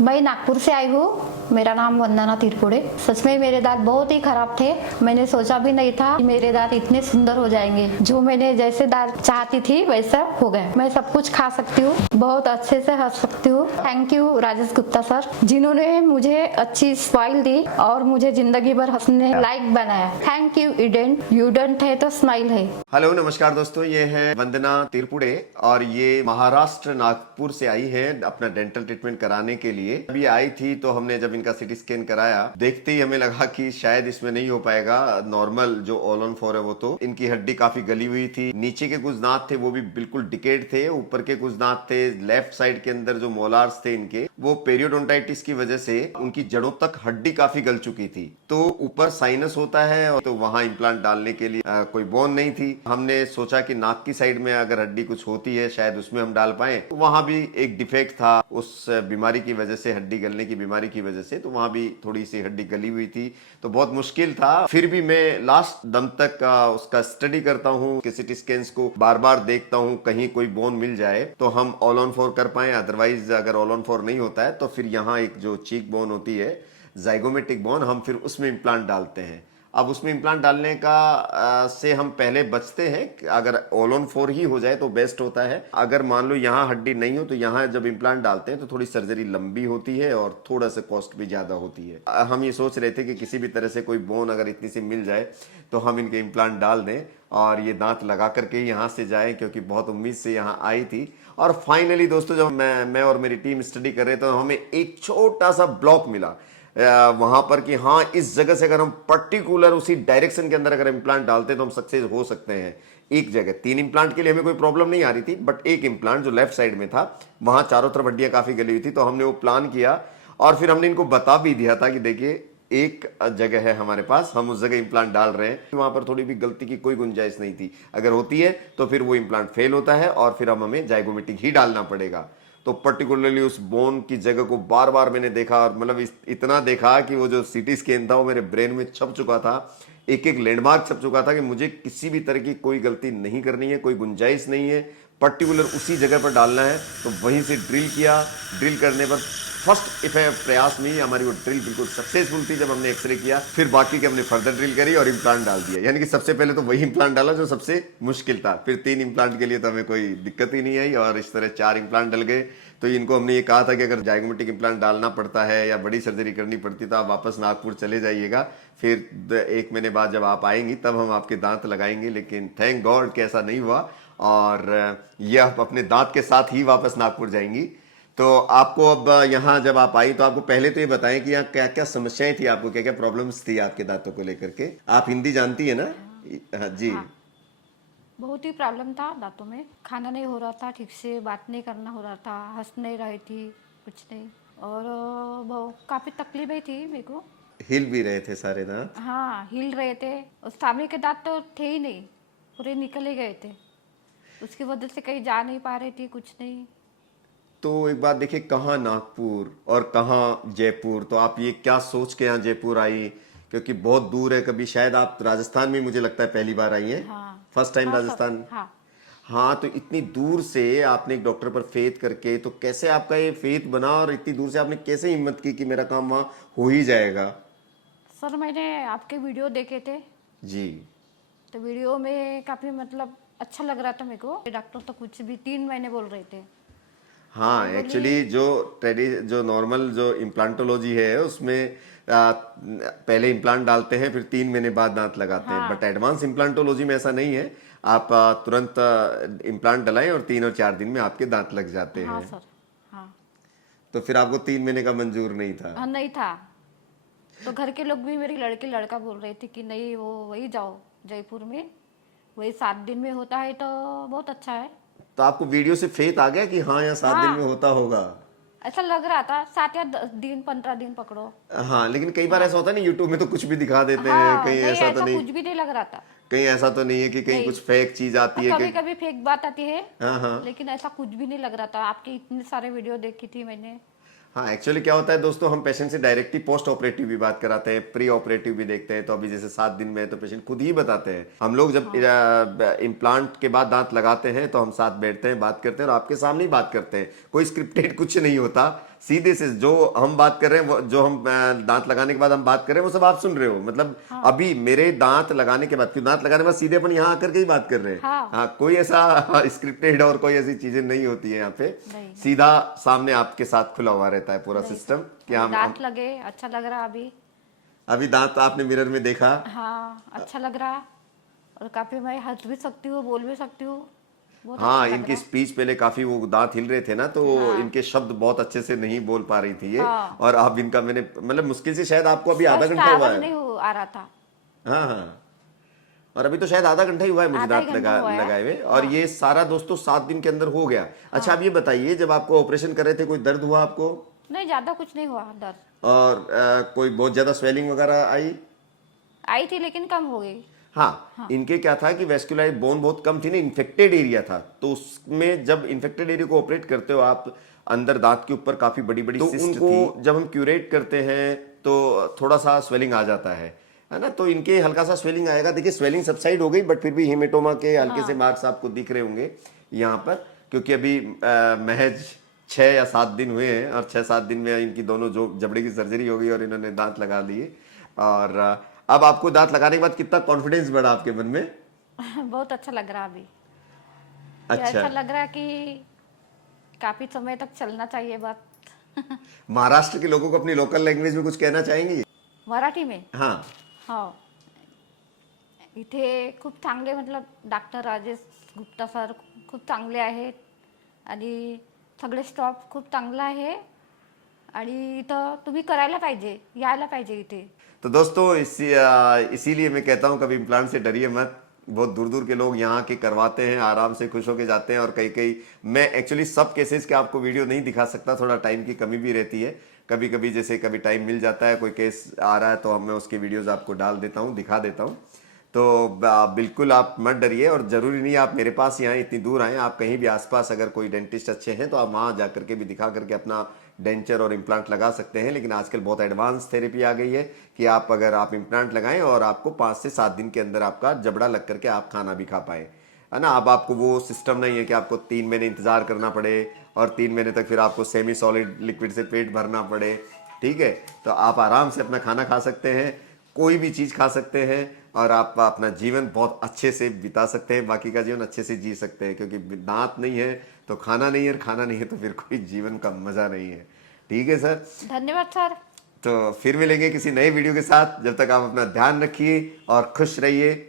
मैं नागपुर से आई हूँ। मेरा नाम वंदना तिरपुड़े। सच में मेरे दांत बहुत ही खराब थे। मैंने सोचा भी नहीं था कि मेरे दांत इतने सुंदर हो जाएंगे। जो मैंने जैसे दांत चाहती थी वैसा हो गया। मैं सब कुछ खा सकती हूँ, बहुत अच्छे से हंस सकती हूँ। Thank you Rajesh Gupta sir, जिन्होंने मुझे अच्छी स्माइल दी और मुझे जिंदगी भर हंसने लायक बनाया। थैंक यू इडेंट, यूडेंट है तो स्माइल है। हेलो नमस्कार दोस्तों, ये है वंदना तिरपुड़े और ये महाराष्ट्र नागपुर से आई है अपना डेंटल ट्रीटमेंट कराने के लिए। अभी आई थी तो हमने जब इनका सीटी स्कैन कराया, देखते ही हमें लगा कि शायद इसमें नहीं हो पाएगा नॉर्मल जो ऑल ऑन 4 है वो। तो इनकी हड्डी काफी गली हुई थी, नीचे के कुछ दांत थे वो भी बिल्कुल डिकेड थे, ऊपर के कुछ दांत थे, लेफ्ट साइड के अंदर जो मोलार्स थे इनके, वो पेरियोडोंटाइटिस की वजह से उनकी जड़ों तक हड्डी काफी गल चुकी थी। तो ऊपर साइनस होता है और तो वहां इम्प्लांट डालने के लिए कोई बोन नहीं थी। हमने सोचा कि नाक की साइड में अगर हड्डी कुछ होती है शायद उसमें हम डाल पाए। तो वहां भी एक डिफेक्ट था उस बीमारी की वजह से, हड्डी गलने की बीमारी की वजह से, तो वहां भी थोड़ी सी हड्डी गली हुई थी, तो बहुत मुश्किल था। फिर भी मैं लास्ट दम तक उसका स्टडी करता हूँ, सीटी स्कैन्स को बार बार देखता हूँ, कहीं कोई बोन मिल जाए तो हम ऑल ऑन 4 कर पाए। अदरवाइज अगर ऑल ऑन 4 नहीं होता है तो फिर यहाँ एक जो चीक बोन होती है, जाइगोमेटिक बोन, हम फिर उसमें इम्प्लांट डालते हैं। अब उसमें इम्प्लांट डालने का से हम पहले बचते हैं। अगर ऑल ऑन 4 ही हो जाए तो बेस्ट होता है। अगर मान लो यहाँ हड्डी नहीं हो तो यहाँ जब इम्प्लांट डालते हैं तो थोड़ी सर्जरी लंबी होती है और थोड़ा सा कॉस्ट भी ज्यादा होती है। हम ये सोच रहे थे कि किसी भी तरह से कोई बोन अगर इतनी सी मिल जाए तो हम इनके इम्प्लांट डाल दें और ये दांत लगा करके यहाँ से जाए, क्योंकि बहुत उम्मीद से यहाँ आई थी। और फाइनली दोस्तों, जब मैं और मेरी टीम स्टडी कर रहे थे तो हमें एक छोटा सा ब्लॉक मिला वहां पर कि हाँ, इस जगह से अगर हम पर्टिकुलर उसी डायरेक्शन के अंदर अगर इम्प्लांट डालते हैं तो हम सक्सेस हो सकते हैं। एक जगह 3 इम्प्लांट के लिए हमें कोई प्रॉब्लम नहीं आ रही थी, बट एक इम्प्लांट जो लेफ्ट साइड में था वहां चारों तरफ हड्डियां काफी गली हुई थी। तो हमने वो प्लान किया और फिर हमने इनको बता भी दिया था कि देखिए एक जगह है हमारे पास, हम उस जगह इम्प्लांट डाल रहे हैं। वहां पर थोड़ी भी गलती की कोई गुंजाइश नहीं थी। अगर होती है तो फिर वो इम्प्लांट फेल होता है और फिर हमें जाइगोमेटिक ही डालना पड़ेगा। तो पर्टिकुलरली उस बोन की जगह को बार बार मैंने देखा, और मतलब इतना देखा कि वो जो सीटी स्कैन था वो मेरे ब्रेन में छप चुका था, एक एक लैंडमार्क छप चुका था कि मुझे किसी भी तरह की कोई गलती नहीं करनी है, कोई गुंजाइश नहीं है, पर्टिकुलर उसी जगह पर डालना है। तो वहीं से ड्रिल किया। ड्रिल करने पर फर्स्ट प्रयास में ही हमारी वो ड्रिल बिल्कुल सक्सेसफुल थी। जब हमने एक्सरे किया फिर बाकी के हमने फर्दर ड्रिल करी और इम्प्लांट डाल दिया। यानी कि सबसे पहले तो वही इम्प्लांट डाला जो सबसे मुश्किल था, फिर 3 इम्प्लांट के लिए तो हमें कोई दिक्कत ही नहीं आई और इस तरह 4 इम्प्लांट डल गए। तो इनको हमने ये कहा था कि अगर जाइगोमेटिक इम्प्लांट डालना पड़ता है या बड़ी सर्जरी करनी पड़ती तो आप वापस नागपुर चले जाइएगा, फिर 1 महीने बाद जब आप आएंगी तब हम आपके दांत लगाएंगे। लेकिन थैंक गॉड कि ऐसा नहीं हुआ और ये आप अपने दांत के साथ ही वापस नागपुर जाएंगी। तो आपको अब यहाँ जब आप आई तो आपको पहले तो ये बताएं कि यहाँ क्या क्या समस्याएं थी, आपको क्या क्या प्रॉब्लम्स थी आपके दांतों को लेकर के। आप हिंदी जानती है ना? हाँ जी। हाँ, बहुत ही प्रॉब्लम था दांतों में। खाना नहीं हो रहा था ठीक से, बात नहीं करना हो रहा था, हंस नहीं रही थी, कुछ नहीं। और काफ़ी तकलीफें थी मेरे को। हिल भी रहे थे सारे दांत? हाँ, हिल रहे थे और सामने के दांत तो थे ही नहीं, पूरे निकल ही गए थे। उसकी वजह से कहीं जा नहीं पा रही थी, कुछ नहीं। तो एक बात देखिए, कहाँ नागपुर और कहाँ जयपुर, तो आप ये क्या सोच के यहाँ जयपुर आई? क्योंकि बहुत दूर है। कभी शायद आप राजस्थान में, मुझे लगता है पहली बार आई हैं, हाँ फर्स्ट टाइम हाँ सर। राजस्थान। हाँ हाँ, तो इतनी दूर से आपने एक डॉक्टर पर फेथ करके, तो कैसे आपका ये फेथ बना और इतनी दूर से आपने कैसे हिम्मत की कि मेरा काम वहाँ हो ही जाएगा? सर, मैंने आपके वीडियो देखे थे, जी। तो वीडियो में काफ़ी मतलब अच्छा लग रहा था मेरे को। डॉक्टर तो कुछ भी 3 महीने बोल रहे थे। हाँ, मैं बोली एक्चुअली जो नॉर्मल जो इम्प्लांटोलॉजी है उसमें पहले इम्प्लांट डालते हैं फिर 3 महीने बाद दांत लगाते हैं, बट हाँ एडवांस इम्प्लांटोलॉजी में ऐसा नहीं है। आप तुरंत इम्प्लांट डलाएं और 3 और 4 दिन में आपके दांत लग जाते हाँ हैं। सर। हाँ तो फिर आपको 3 महीने का मंजूर नहीं था? हाँ, नहीं था। तो घर के लोग भी, मेरी लड़की लड़का बोल रहे थे कि नहीं, वो वही जाओ जयपुर में, वही 7 दिन में होता है तो बहुत अच्छा है। तो आपको वीडियो से फेथ आ गया कि हाँ यहाँ 7 दिन में हाँ, होता होगा? ऐसा लग रहा था। 7 या 10 दिन, 15 दिन पकड़ो। हाँ, लेकिन कई बार हाँ ऐसा होता है ना, यूट्यूब में तो कुछ भी दिखा देते हैं, हाँ, कहीं नहीं ऐसा तो ऐसा नहीं, कुछ भी नहीं लग रहा था। कहीं ऐसा तो नहीं है कि कहीं नहीं, कुछ फेक चीज आती है कभी कि। कभी फेक बात आती है, हाँ हाँ। लेकिन ऐसा कुछ भी नहीं लग रहा था। आपके इतने सारे वीडियो देखी थी मैंने। हाँ, एक्चुअली क्या होता है दोस्तों, हम पेशेंट से डायरेक्टली पोस्ट ऑपरेटिव भी बात कराते हैं, प्री ऑपरेटिव भी देखते हैं। तो अभी जैसे 7 दिन में है तो पेशेंट खुद ही बताते हैं। हम लोग जब इम्प्लांट के बाद दांत लगाते हैं तो हम साथ बैठते हैं, बात करते हैं और आपके सामने ही बात करते हैं। कोई स्क्रिप्टेड कुछ नहीं होता, सीधे से जो हम बात कर रहे हैं, जो हम दांत लगाने के बाद हम बात कर रहे हैं, वो सब आप सुन रहे हो। मतलब अभी मेरे दांत लगाने के बाद, दांत लगाने के बाद सीधे अपन यहाँ आकर के ही बात कर रहे हैं। हाँ, कोई ऐसा स्क्रिप्टेड और कोई ऐसी चीजें नहीं होती है यहाँ पे। सीधा सामने आपके साथ खुला हुआ रहता है पूरा सिस्टम कि हम दांत लगे, अच्छा लग रहा अभी दांत आपने मिरर में देखा। हाँ, अच्छा लग रहा और काफी मैं हंस भी सकती हूँ, बोल भी सकती हूँ। हाँ, इनकी स्पीच पहले काफी वो दांत हिल रहे थे ना, तो इनके शब्द बहुत अच्छे से नहीं बोल पा रही थी ये। और अब इनका मैंने मतलब मुश्किल से शायद आपको अभी आधा घंटा हुआ है। नहीं आ रहा था। हाँ हाँ, और अभी तो शायद आधा घंटा ही हुआ है मुझे दांत लगाए हुए। और ये सारा दोस्तों 7 दिन के अंदर हो गया। अच्छा, अब ये बताइए, जब आपको ऑपरेशन कर रहे थे कोई दर्द हुआ आपको? नहीं, ज्यादा कुछ नहीं हुआ दर्द। और कोई बहुत ज्यादा स्वेलिंग वगैरह आई थी लेकिन कम हो गई। हाँ, इनके क्या था कि वेस्कुलर बोन बहुत कम थी ना, इन्फेक्टेड एरिया था। तो उसमें जब इन्फेक्टेड एरिया को ऑपरेट करते हो आप, अंदर दांत के ऊपर काफी बड़ी बड़ी सिस्ट थी। जब हम क्यूरेट करते हैं तो थोड़ा सा स्वेलिंग आ जाता है ना। तो इनके हल्का सा स्वेलिंग आएगा। देखिए, स्वेलिंग सबसाइड हो गई, बट फिर भी हेमेटोमा के हल्के से मार्क्स आपको दिख रहे होंगे यहाँ पर, क्योंकि अभी महज 6 या 7 दिन हुए हैं और 6-7 दिन में इनकी दोनों जो जबड़े की सर्जरी हो गई और इन्होंने दांत लगा लिए। और अब आपको दांत लगाने के बाद कितना कॉन्फिडेंस बढ़ा आपके मन में? बहुत अच्छा लग रहा अभी। अच्छा, ऐसा लग रहा है कि काफी समय तक चलना चाहिए बात। महाराष्ट्र के लोगों को अपनी लोकल लैंग्वेज में कुछ कहना चाहेंगी? मराठी में? हाँ हाँ, इथे खूप चांगले, मतलब डॉक्टर राजेश गुप्ता सर खूप चांगले आहेत आणि सगळे स्टॉफ खूप चांगला आहे आणि इथं तुम्ही करायला पाहिजे, यायला पाहिजे इथे। तो दोस्तों इसीलिए मैं कहता हूँ कभी इम्प्लांट से डरिए मत। बहुत दूर दूर के लोग यहाँ के करवाते हैं, आराम से खुश होके जाते हैं। और कई कई मैं एक्चुअली सब केसेस के आपको वीडियो नहीं दिखा सकता, थोड़ा टाइम की कमी भी रहती है। कभी कभी जैसे कभी टाइम मिल जाता है, कोई केस आ रहा है तो मैं उसके वीडियोज़ आपको डाल देता हूँ, दिखा देता हूँ। तो बिल्कुल आप मत डरिए। और ज़रूरी नहीं आप मेरे पास यहाँ इतनी दूर आएँ, आप कहीं भी आसपास अगर कोई डेंटिस्ट अच्छे हैं तो आप वहाँ जा करके भी दिखा करके अपना डेंचर और इम्प्लांट लगा सकते हैं। लेकिन आजकल बहुत एडवांस थेरेपी आ गई है कि अगर आप इम्प्लांट लगाएं और आपको 5 से 7 दिन के अंदर आपका जबड़ा लग करके आप खाना भी खा पाएँ, है ना। अब आपको वो सिस्टम नहीं है कि आपको 3 महीने इंतज़ार करना पड़े और 3 महीने तक फिर आपको सेमी सॉलिड लिक्विड से पेट भरना पड़े। ठीक है, तो आप आराम से अपना खाना खा सकते हैं, कोई भी चीज़ खा सकते हैं और आप अपना जीवन बहुत अच्छे से बिता सकते हैं, बाकी का जीवन अच्छे से जी सकते हैं। क्योंकि दांत नहीं है तो खाना नहीं है, और खाना नहीं है तो फिर कोई जीवन का मज़ा नहीं है। ठीक है सर, धन्यवाद सर। तो फिर मिलेंगे किसी नए वीडियो के साथ। जब तक आप अपना ध्यान रखिए और खुश रहिए।